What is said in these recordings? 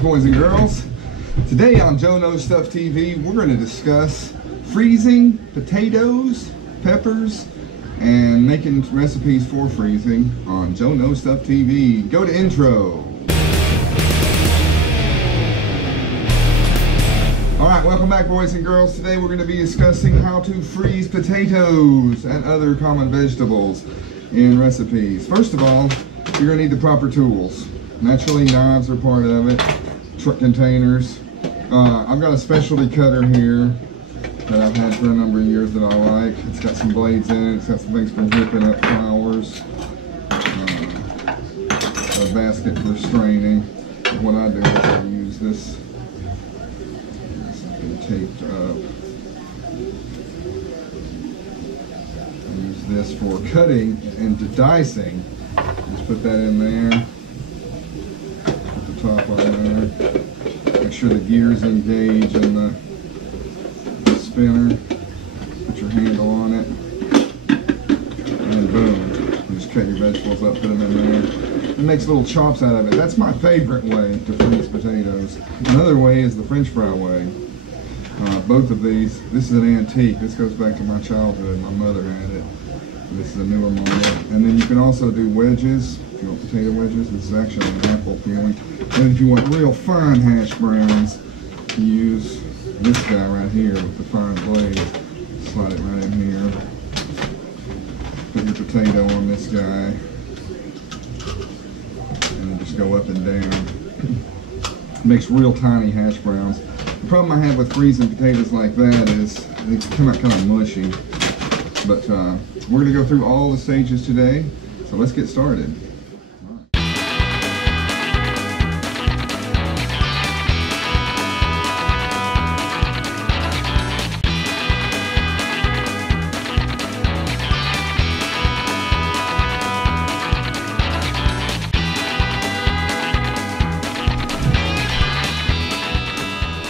Greetings, boys and girls. Today on Joe Knows Stuff TV, we're going to discuss freezing potatoes, peppers, and making recipes for freezing on Joe Knows Stuff TV. Go to intro. Alright, welcome back, boys and girls. Today we're going to be discussing how to freeze potatoes and other common vegetables in recipes. First of all, you're going to need the proper tools. Naturally, knives are part of it, truck containers. I've got a specialty cutter here that I've had for a number of years that I like. It's got some blades in it, it's got some things for whipping up flours, a basket for straining. And what I do is I use this, something taped up. I use this for cutting and dicing. Just put that in there. Top on there. Make sure the gears engage in the spinner. Put your handle on it. And boom. You just cut your vegetables up, put them in there. It makes little chops out of it. That's my favorite way to freeze potatoes. Another way is the French fry way. Both of these, this is an antique. This goes back to my childhood. My mother had it. This is a newer model. And then you can also do wedges. If you want potato wedges, this is actually an apple peeling. And if you want real fine hash browns, you use this guy right here with the fine blade. Slide it right in here. Put your potato on this guy. And then just go up and down. It makes real tiny hash browns. The problem I have with freezing potatoes like that is they come out kind of mushy. But we're going to go through all the stages today. So let's get started.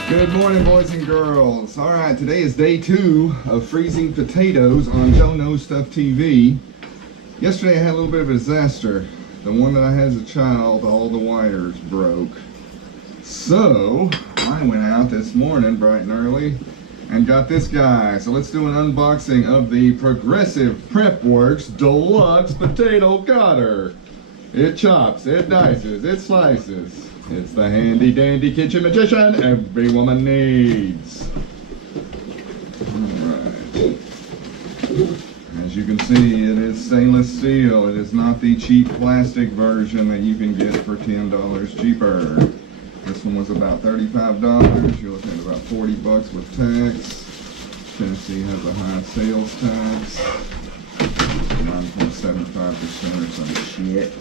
Good morning, boys and girls. All right, today is day 2 of freezing potatoes on Joe Knows Stuff TV. Yesterday I had a little bit of a disaster. The one that I had as a child, all the wires broke. So I went out this morning bright and early and got this guy. So let's do an unboxing of the Progressive Prepworks Deluxe Potato Cutter. It chops, it dices, it slices. It's the handy dandy kitchen magician every woman needs. Alright. As you can see, it is stainless steel. It is not the cheap plastic version that you can get for $10 cheaper. This one was about $35. You're looking at about $40 with tax. Tennessee has a high sales tax. 9.75% or some shit.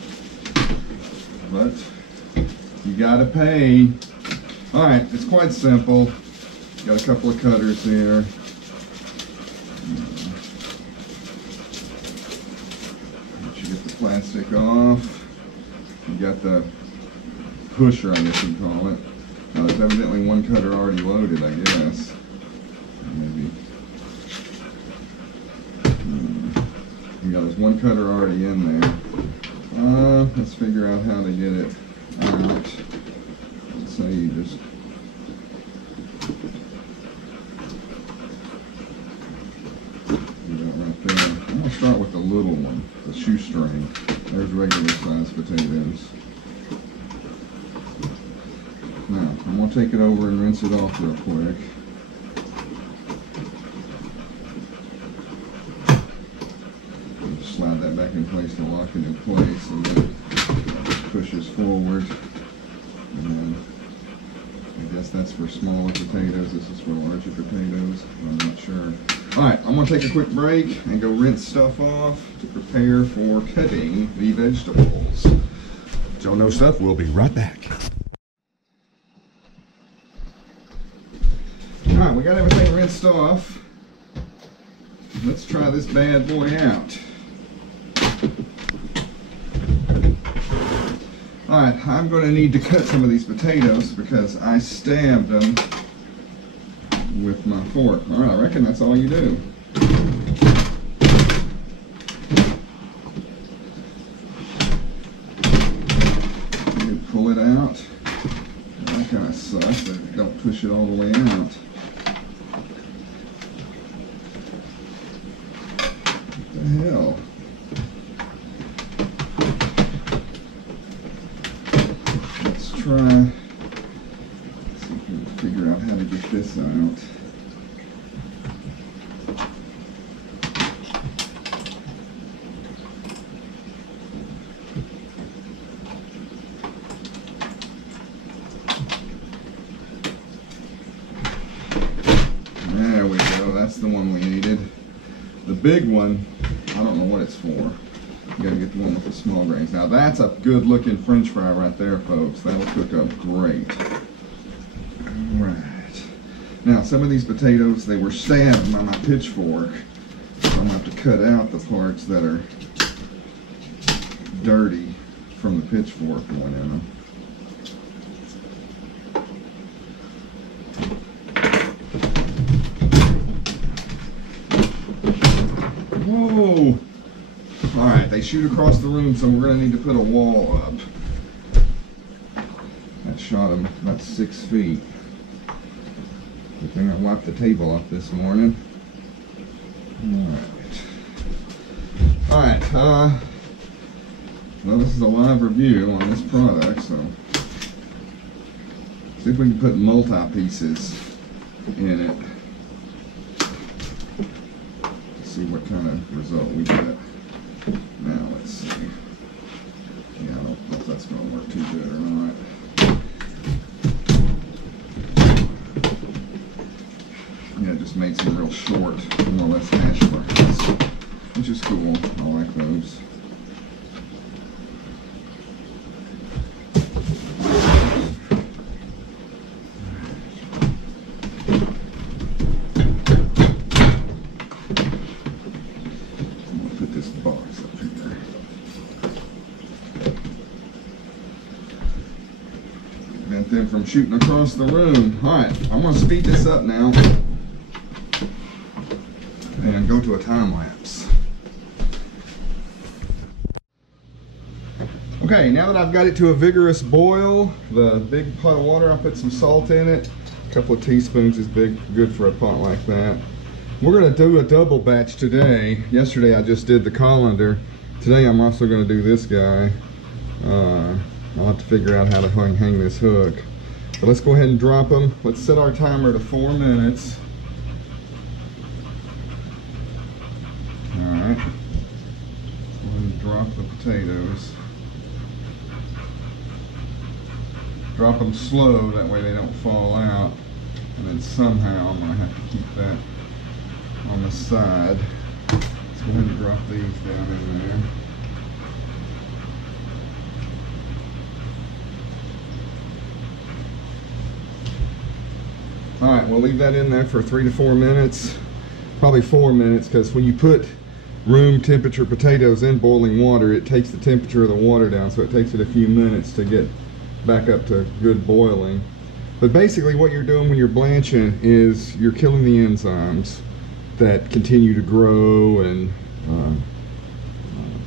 But you gotta pay. Alright, it's quite simple. Got a couple of cutters here. Once you get the plastic off, you got the pusher, I guess you'd call it. Now there's evidently one cutter already loaded, I guess. Maybe. You got this one cutter already in there. Let's figure out how to get it out. Let's say you just do that right there. I'll start with the little one, the shoestring. There's regular sized potatoes. Now, I'm going to take it over and rinse it off real quick. Just slide that back in place to lock it in place, and then pushes forward. And then I guess that's for smaller potatoes. This is for larger potatoes. I'm not sure. Alright, I'm going to take a quick break and go rinse stuff off to prepare for cutting the vegetables. Joe Knows Stuff, we'll be right back. Alright, we got everything rinsed off. Let's try this bad boy out. Alright, I'm going to need to cut some of these potatoes because I stabbed them with my fork. Alright, I reckon that's all you do. You pull it out. Like push it all the way out. What the hell? Let's try. Let's see if we can figure out how to get this out. There we go, that's the one we needed. The big one, I don't know what it's for. You gotta get the one with the small grains. Now that's a good looking French fry right there, folks. That'll cook up great. Alright. Now some of these potatoes, they were stabbed by my pitchfork. So I'm gonna have to cut out the parts that are dirty from the pitchfork going in them. Whoa! Alright, they shoot across the room, so we're going to need to put a wall up. That shot them about 6 feet. Good thing I wiped the table off this morning. Alright. Well, this is a live review on this product, so see if we can put multi-pieces in it. See what kind of result we get. Now let's see. Yeah, I don't know if that's going to work too good or not. Yeah, it just made some real short, more or less hash browns, which is cool. I like those. Prevent them from shooting across the room. Alright, I'm going to speed this up now and go to a time lapse. Okay, now that I've got it to a vigorous boil, the big pot of water, I put some salt in it. A couple of teaspoons is good for a pot like that. We're going to do a double batch today. Yesterday I just did the colander. Today I'm also going to do this guy. I'll have to figure out how to hang this hook. But let's go ahead and drop them. Let's set our timer to 4 minutes. Alright. Go ahead and drop the potatoes. Drop them slow, that way they don't fall out. And then somehow I'm going to have to keep that on the side. Let's go ahead and drop these down in there. Alright, we'll leave that in there for 3 to 4 minutes. Probably 4 minutes, because when you put room temperature potatoes in boiling water, it takes the temperature of the water down, so it takes it a few minutes to get back up to good boiling. But basically what you're doing when you're blanching is you're killing the enzymes that continue to grow and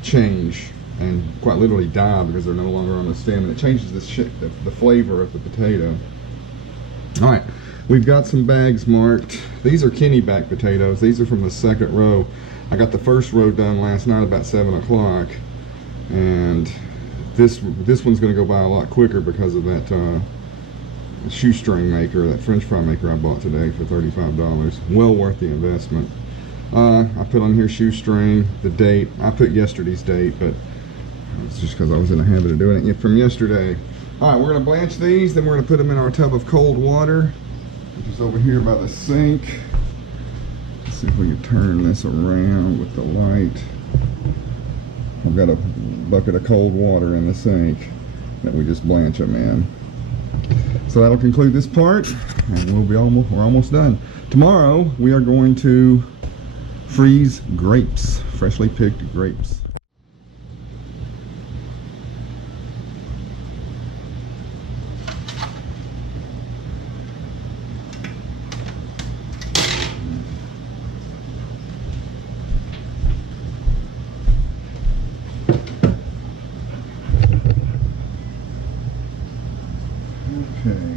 change and quite literally die because they're no longer on the stem, and it changes the flavor of the potato. Alright, we've got some bags marked. These are Kennyback potatoes. These are from the second row. I got the first row done last night about 7 o'clock, and this one's going to go by a lot quicker because of that shoestring maker, that French fry maker I bought today for $35. Well worth the investment. I put on here shoestring, the date. I put yesterday's date, but it's just because I was in the habit of doing it from yesterday. Alright, we're going to blanch these, then we're going to put them in our tub of cold water, which is over here by the sink. Let's see if we can turn this around with the light. I've got a bucket of cold water in the sink that we just blanch them in. So that'll conclude this part, and we're almost done. Tomorrow we are going to freeze grapes, freshly picked grapes. Okay.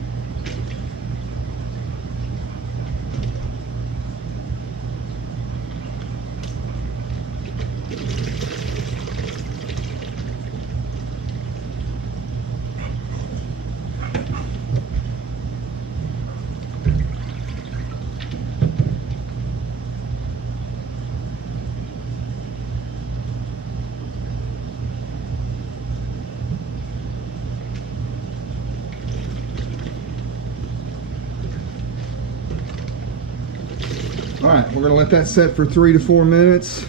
All right, we're gonna let that set for 3 to 4 minutes,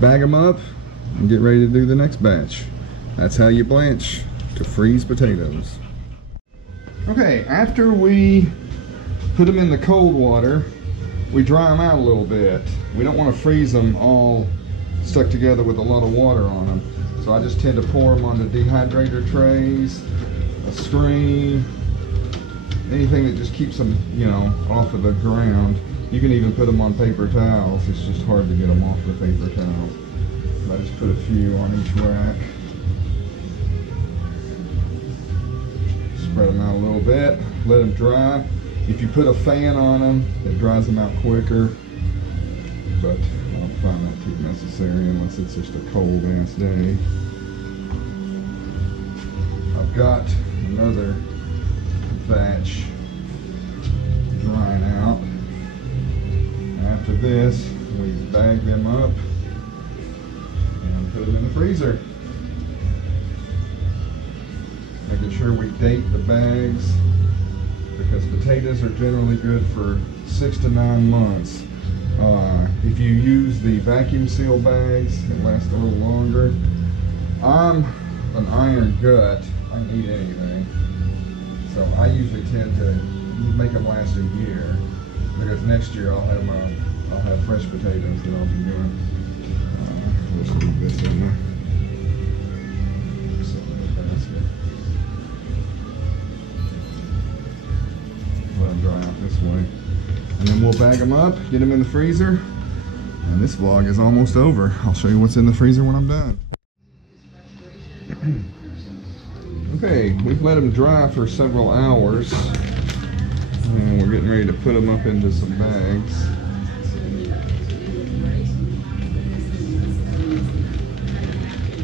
bag them up, and get ready to do the next batch. That's how you blanch to freeze potatoes. Okay, after we put them in the cold water, we dry them out a little bit. We don't want to freeze them all stuck together with a lot of water on them. So I just tend to pour them onto dehydrator trays, a screen, anything that just keeps them, you know, off of the ground. You can even put them on paper towels. It's just hard to get them off the paper towels. I just put a few on each rack. Spread them out a little bit, let them dry. If you put a fan on them, it dries them out quicker, but I don't find that too necessary unless it's just a cold ass day. I've got another batch drying out. After this, we bag them up and put them in the freezer. Making sure we date the bags, because potatoes are generally good for 6 to 9 months. If you use the vacuum seal bags, it lasts a little longer. I'm an iron gut. I can eat anything. So I usually tend to make them last a year, because next year I'll have fresh potatoes that I'll be doing. Let's leave this in there. Let them dry out this way. And then we'll bag them up, get them in the freezer. And this vlog is almost over. I'll show you what's in the freezer when I'm done. Okay, we've let them dry for several hours. And we're getting ready to put them up into some bags.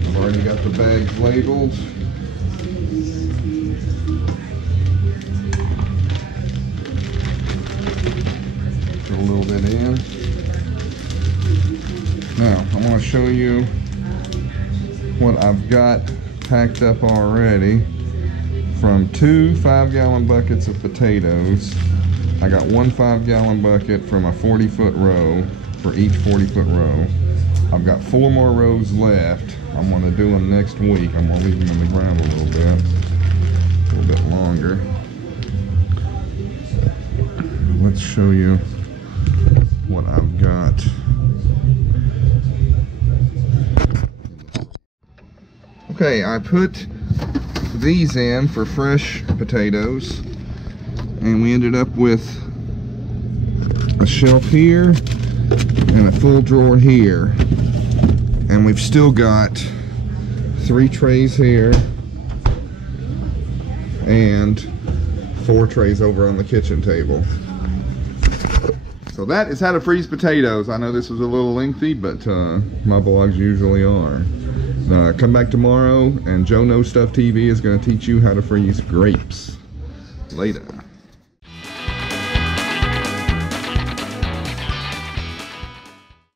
I've already got the bags labeled. Put a little bit in. Now, I'm going to show you what I've got packed up already. From 2 5-gallon buckets of potatoes, I got 1 5-gallon bucket from a 40-foot row for each 40-foot row. I've got 4 more rows left. I'm going to do them next week. I'm going to leave them in the ground a little bit longer. Let's show you what I've got. Okay, I put these in for fresh potatoes, and we ended up with a shelf here and a full drawer here, and we've still got 3 trays here and 4 trays over on the kitchen table. So that is how to freeze potatoes. I know this was a little lengthy, but my vlogs usually are. Come back tomorrow, and Joe Knows Stuff TV is going to teach you how to freeze grapes. Later.